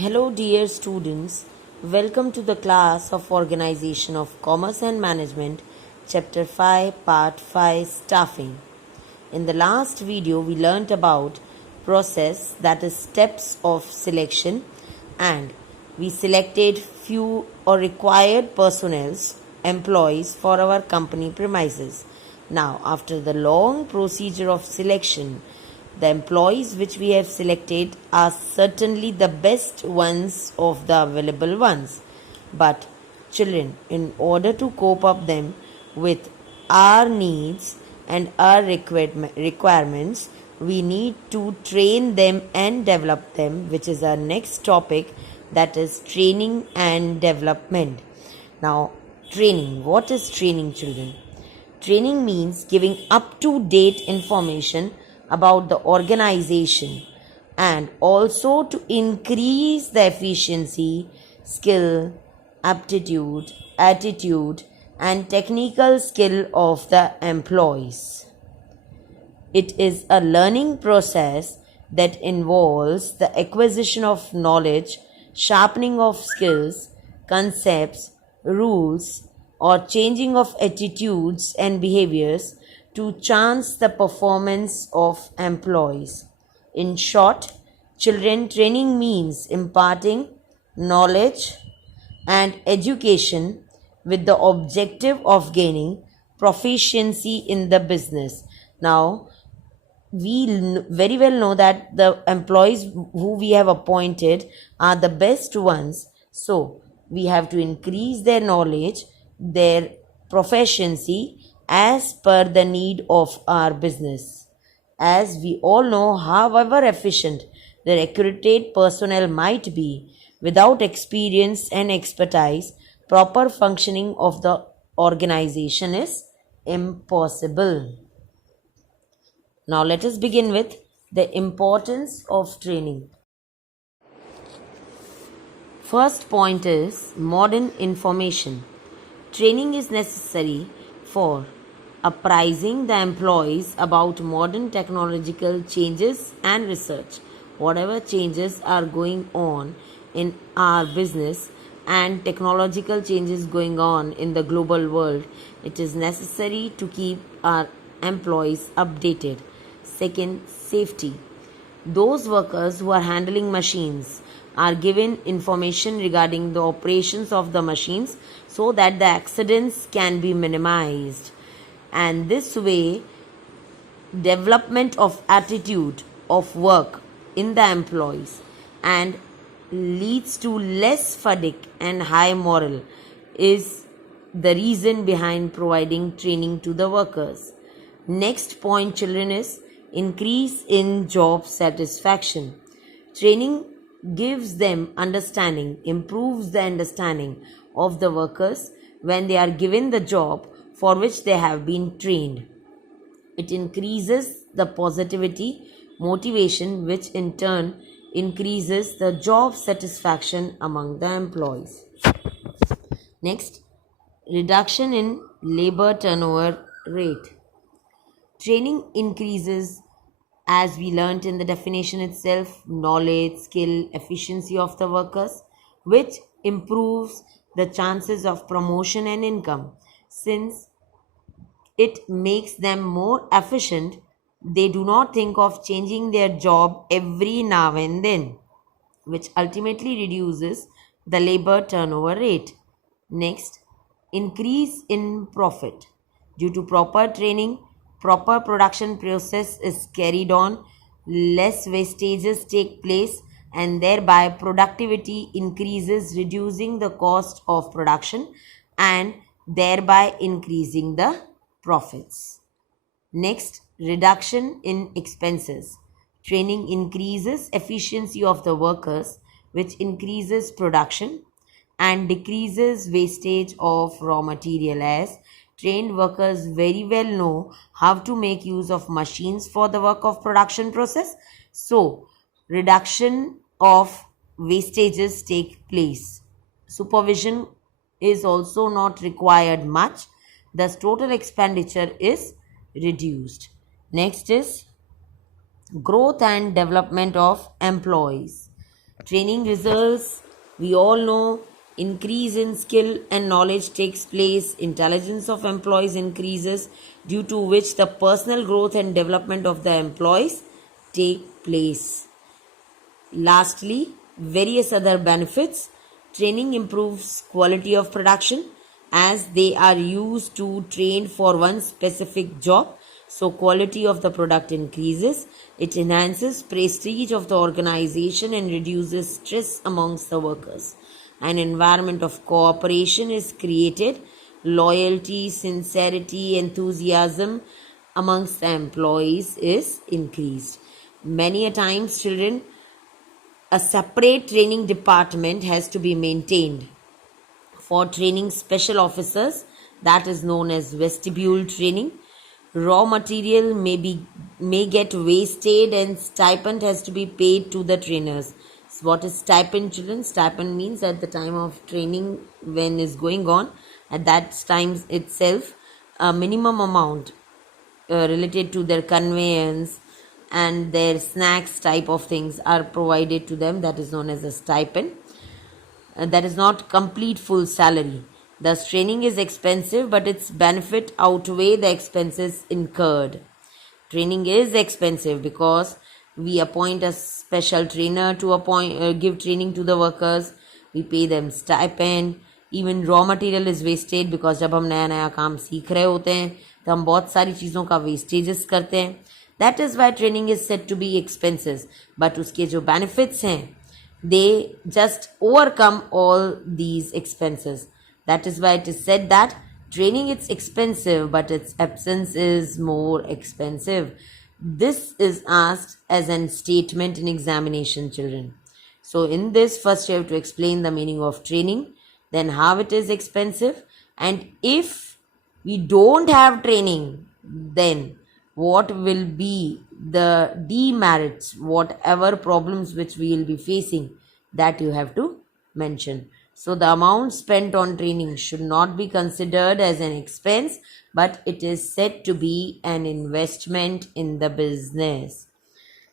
Hello, dear students. Welcome to the class of Organization of Commerce and Management, Chapter 5, Part 5, Staffing. In the last video, we learnt about process, that is steps of selection, and we selected few or required personnels, employees for our company premises. Now, after the long procedure of selection, the employees which we have selected are certainly the best ones of the available ones. But children, in order to cope up them with our needs and our requirements, we need to train them and develop them, which is our next topic, that is training and development. Now, training. What is training, children? Training means giving up to date information about the organization and also to increase the efficiency, skill, aptitude, attitude, and technical skill of the employees. It is a learning process that involves the acquisition of knowledge, sharpening of skills, concepts, rules, or changing of attitudes and behaviors to chance the performance of employees. In short, children, training means imparting knowledge and education with the objective of gaining proficiency in the business. Now, we very well know that the employees who we have appointed are the best ones. So, we have to increase their knowledge, their proficiency as per the need of our business. As we all know, however efficient the recruited personnel might be, without experience and expertise, proper functioning of the organization is impossible. Now let us begin with the importance of training. First point is modern information. Training is necessary for apprising the employees about modern technological changes and research. Whatever changes are going on in our business and technological changes going on in the global world, it is necessary to keep our employees updated. Second, safety. Those workers who are handling machines are given information regarding the operations of the machines so that the accidents can be minimized. And this way, development of attitude of work in the employees and leads to less fatigue and high morale is the reason behind providing training to the workers. Next point, children, is increase in job satisfaction. Training gives them understanding, improves the understanding of the workers when they are given the job for which they have been trained. It increases the positivity, motivation, which in turn increases the job satisfaction among the employees. Next, reduction in labor turnover rate. Training increases, as we learnt in the definition itself, knowledge, skill, efficiency of the workers, which improves the chances of promotion and income. Since it makes them more efficient, they do not think of changing their job every now and then, which ultimately reduces the labor turnover rate. Next, increase in profit. Due to proper training, proper production process is carried on, less wastages take place, and thereby productivity increases, reducing the cost of production and thereby increasing the profits. Next, reduction in expenses. Training increases efficiency of the workers, which increases production and decreases wastage of raw material, as trained workers very well know how to make use of machines for the work of production process. So, reduction of wastages take place. Supervision is also not required much. Thus, total expenditure is reduced. Next is growth and development of employees. Training results, we all know, increase in skill and knowledge takes place, intelligence of employees increases, due to which the personal growth and development of the employees take place. Lastly, various other benefits. Training improves quality of production as they are used to train for one specific job. So quality of the product increases. It enhances prestige of the organization and reduces stress amongst the workers. An environment of cooperation is created. Loyalty, sincerity, enthusiasm amongst the employees is increased. Many a times, children, a separate training department has to be maintained for training special officers, that is known as vestibule training. Raw material may get wasted and stipend has to be paid to the trainers. So what is stipend, children? Stipend means at the time of training when is going on, at that time itself, a minimum amount related to their conveyance and their snacks type of things are provided to them, that is known as a stipend. That is not complete full salary. Thus training is expensive, but its benefit outweigh the expenses incurred. Training is expensive because we appoint a special trainer to give training to the workers, we pay them stipend, even raw material is wasted because जब हम नया नया काम सीख रहे होते हैं तो हम बहुत सारी चीज़ों का वेस्टेजेस करते हैं. That is why training is said to be expenses. But उसके जो benefits हैं, they just overcome all these expenses. That is why it is said that training is expensive, but its absence is more expensive. This is asked as an statement in examination, children. So in this, first you have to explain the meaning of training, then how it is expensive, and if we don't have training, then what will be the demerits, whatever problems which we will be facing, that you have to mention. So the amount spent on training should not be considered as an expense, but it is said to be an investment in the business.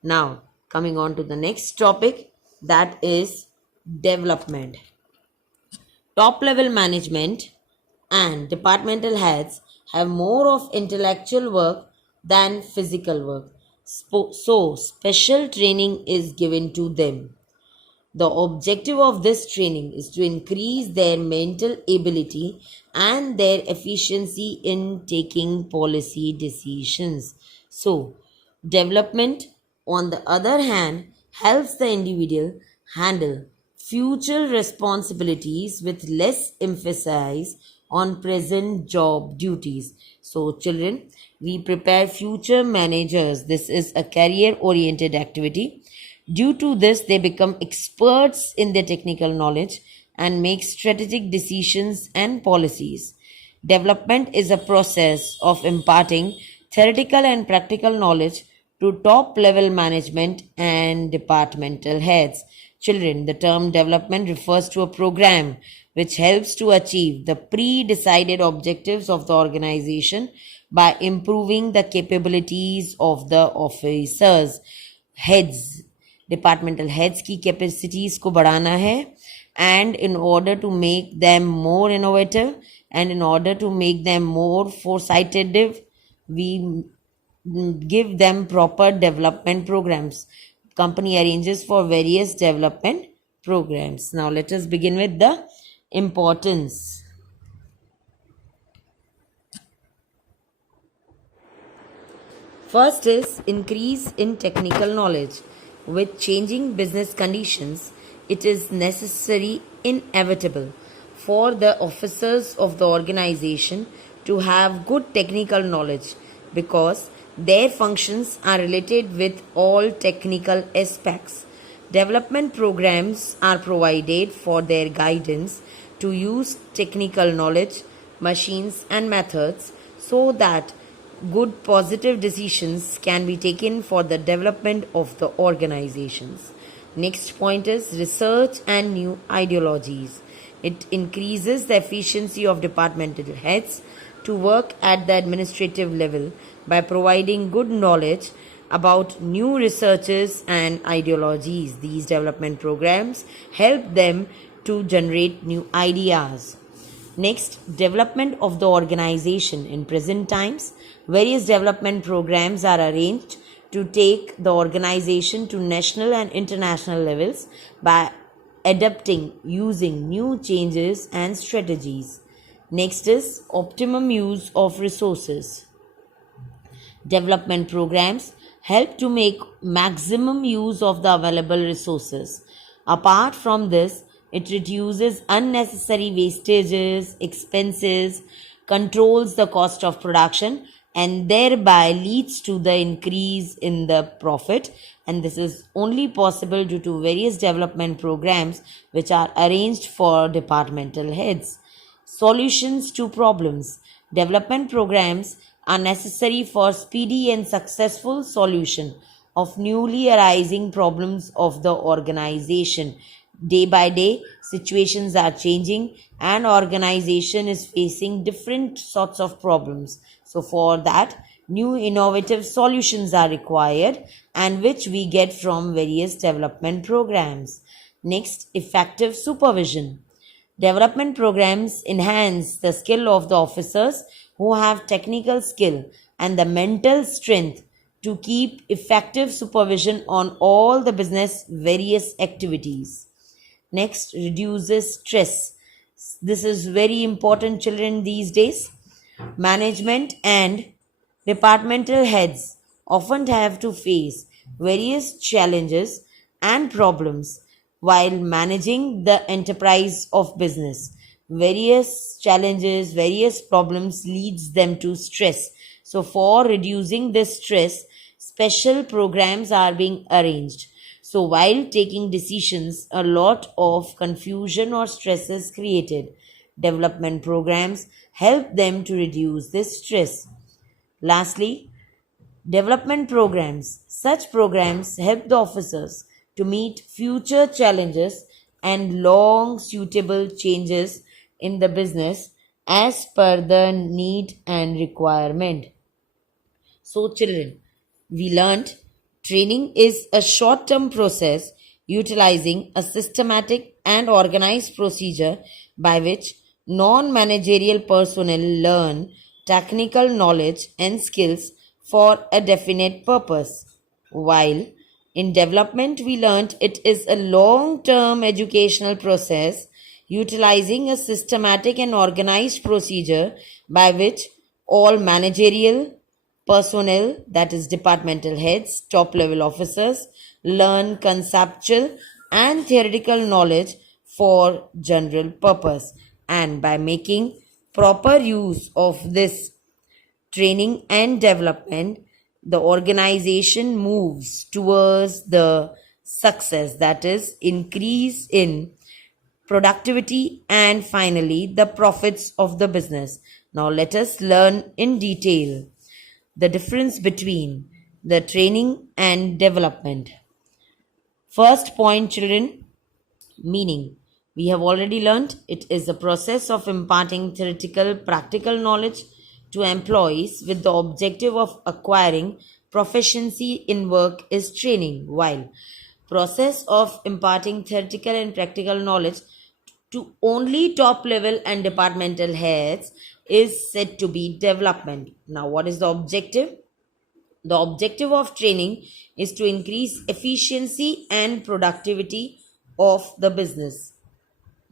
Now, coming on to the next topic, that is development. Top level management and departmental heads have more of intellectual work than physical work. So, special training is given to them. The objective of this training is to increase their mental ability and their efficiency in taking policy decisions. So, development, on the other hand, helps the individual handle future responsibilities with less emphasis on present job duties. So, children, we prepare future managers. This is a career oriented activity. Due to this, they become experts in their technical knowledge and make strategic decisions and policies. Development is a process of imparting theoretical and practical knowledge to top level management and departmental heads. Children, the term development refers to a program which helps to achieve the pre-decided objectives of the organization by improving the capabilities of the officers, heads. Departmental heads की capacities को बढ़ाना है, and in order to make them more innovative and in order to make them more foresighted, we give them proper development programs. Company arranges for various development programs. Now let us begin with the importance. First is increase in technical knowledge. With changing business conditions, it is necessary, inevitable, for the officers of the organization to have good technical knowledge because their functions are related with all technical aspects. Development programs are provided for their guidance to use technical knowledge, machines, and methods so that good positive decisions can be taken for the development of the organizations. Next point is research and new ideologies. It increases the efficiency of departmental heads to work at the administrative level by providing good knowledge about new researches and ideologies. These development programs help them to generate new ideas. Next, development of the organization. In present times, various development programs are arranged to take the organization to national and international levels by adapting using new changes and strategies. Next is optimum use of resources. Development programs help to make maximum use of the available resources. Apart from this, it reduces unnecessary wastages, expenses, controls the cost of production, and thereby leads to the increase in the profit. And this is only possible due to various development programs which are arranged for departmental heads. Solutions to problems. Development programs are necessary for speedy and successful solution of newly arising problems of the organization. Day by day, situations are changing and organization is facing different sorts of problems. So for that, new innovative solutions are required and which we get from various development programs. Next, effective supervision. Development programs enhance the skill of the officers who have technical skill and the mental strength to keep effective supervision on all the business various activities. Next, reduces stress. This is very important, children, these days. Management and departmental heads often have to face various challenges and problems while managing the enterprise of business. Various challenges, various problems leads them to stress. So for reducing this stress, special programs are being arranged. So while taking decisions, a lot of confusion or stress is created. Development programs help them to reduce this stress. Lastly, development programs. Such programs help the officers to meet future challenges and long suitable changes in the business as per the need and requirement. So, children, we learned training is a short term process utilizing a systematic and organized procedure by which non managerial personnel learn technical knowledge and skills for a definite purpose. While in development, we learned it is a long term educational process utilizing a systematic and organized procedure by which all managerial personnel, that is departmental heads, top level officers, learn conceptual and theoretical knowledge for general purpose. And by making proper use of this training and development, the organization moves towards the success, that is increase in productivity and finally the profits of the business. Now let us learn in detail the difference between the training and development. First point, children, meaning. We have already learned it is a process of imparting theoretical practical knowledge to employees with the objective of acquiring proficiency in work is training, while process of imparting theoretical and practical knowledge to only top level and departmental heads is said to be development. Now, what is the objective? The objective of training is to increase efficiency and productivity of the business,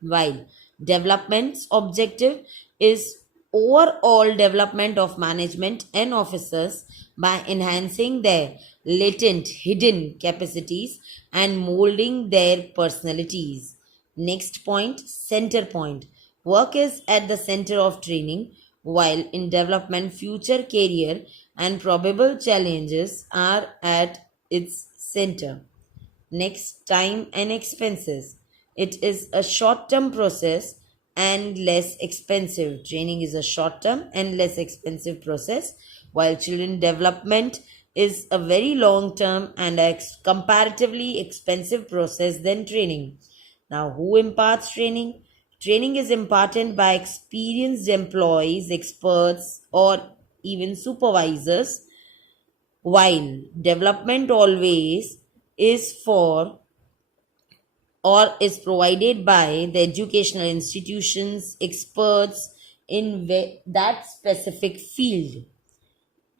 while development's objective is overall development of management and officers by enhancing their latent hidden capacities and molding their personalities. Next point, center point. Work is at the center of training, while in development, future career and probable challenges are at its center. Next, time and expenses. It is a short term process and less expensive. Training is a short term and less expensive process, while children development is a very long term and a comparatively expensive process than training. Now, who imparts training? Training is imparted by experienced employees, experts, or even supervisors While development always is for or is provided by the educational institutions experts in that specific field.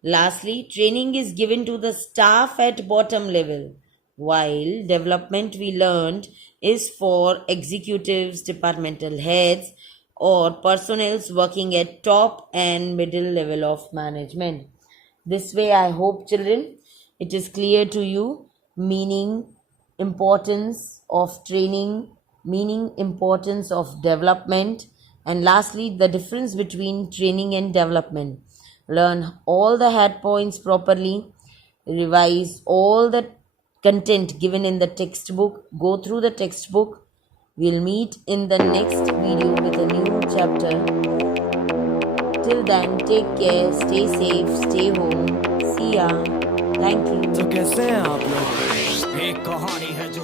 Lastly, training is given to the staff at bottom level, while development we learned is for executives, departmental heads, or personnels working at top and middle level of management. This way, I hope, children, it is clear to you meaning, importance of training, meaning, importance of development, and lastly, the difference between training and development. Learn all the head points properly, revise all the content given in the textbook, go through the textbook. We'll meet in the next video with a new chapter. Till then, take care, stay safe, stay home. See ya. Thank you. तो कैसे हैं आप लोग? एक कहानी है जो